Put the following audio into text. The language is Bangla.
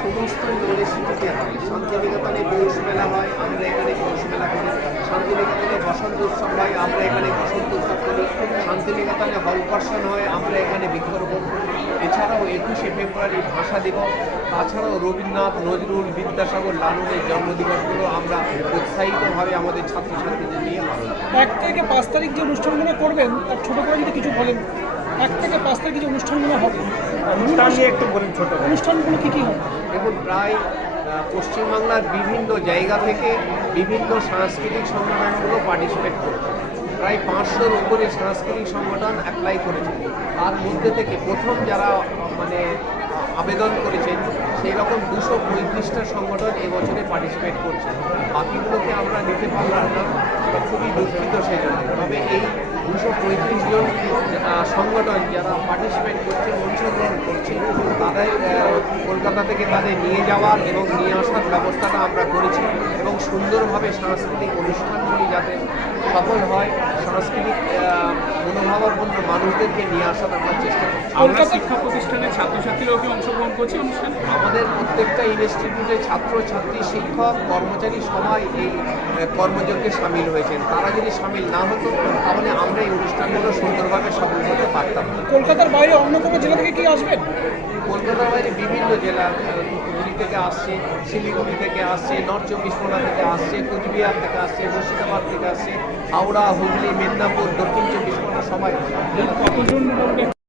সমস্ত ইউনিভার্সিটিতে হয়। শান্তিনিকেতনে পৌষ মেলা হয়, আমরা এখানে পৌষ মেলা করি। শান্তিনিকেতনে বসন্ত উৎসব হয়, আমরা এখানে বসন্ত উৎসব করি। শান্তিনিকেতনে হলকর্ষণ হয়, আমরা এখানে বৃক্ষরোপণ করি। এছাড়াও 21শে ফেব্রুয়ারি ভাষা দিবস, তাছাড়াও রবীন্দ্রনাথ, নজরুল, বিদ্যাসাগর, লালনের জন্মদিবসগুলো আমরা উৎসাহিতভাবে আমাদের ছাত্রছাত্রীদের নিয়ে পালন করি। 1 থেকে 5 তারিখ যে অনুষ্ঠানগুলো করবেন তার ছোট করে যদি কিছু বলেন। 1 থেকে 5 তারিখে যে অনুষ্ঠানগুলো হবে, অনুষ্ঠান নিয়ে একটু বলেন ছোট করে। অনুষ্ঠানগুলো কী কী হবে? দেখুন, প্রায় পশ্চিমবাংলার বিভিন্ন জায়গা থেকে বিভিন্ন সাংস্কৃতিক সংগঠনগুলো পার্টিসিপেট করছে। প্রায় 500-র উপরে সাংস্কৃতিক সংগঠন অ্যাপ্লাই করেছে। তার মধ্যে থেকে প্রথম যারা মানে আবেদন করেছেন সেই রকম 235টা সংগঠন এবছরে পার্টিসিপেট করছে। বাকিগুলোকে আমরা নিতে পারলাম না, সেটা খুবই দুঃখিত সেজন্য। তবে এই 235 জন সংগঠন যারা পার্টিসিপেট করছে, অংশগ্রহণ করছে, তাদের কলকাতা থেকে তাদের নিয়ে যাওয়ার এবং নিয়ে আসার ব্যবস্থাটা আমরা করেছি এবং সুন্দরভাবে সাংস্কৃতিক অনুষ্ঠানগুলি যাতে সফল হয়, সাংস্কৃতিক মনোভাবাপন্ন মানুষদেরকে নিয়ে আসার আমরা চেষ্টা করছি। আমরা শিক্ষা প্রতিষ্ঠানের ছাত্রছাত্রীরাও কি অংশগ্রহণ করছি অনুষ্ঠানে? আমাদের প্রত্যেকটা ইনস্টিটিউটে ছাত্রছাত্রী, শিক্ষক, কর্মচারী সবাই এই কর্মযজ্ঞে সামিল হয়েছেন। তারা যদি সামিল না হতো তাহলে আমরা এই অনুষ্ঠানগুলো সুন্দরভাবে সফল করতে পারতাম না। কলকাতার বাইরে অন্য কোনো জেলা থেকে কি আসবেন? কলকাতার বাইরে বিভিন্ন জেলা, হুগলি থেকে আসছে, শিলিগুড়ি থেকে আসছে, নর্থ 24 পরগনা থেকে আসছে, কুচবিহার থেকে আসছে, মুর্শিদাবাদ থেকে আসছে, হাওড়া, হুগলি, মেদিনীপুর, দক্ষিণ 24 পরগনা সবাই। কতজন মোটামুটি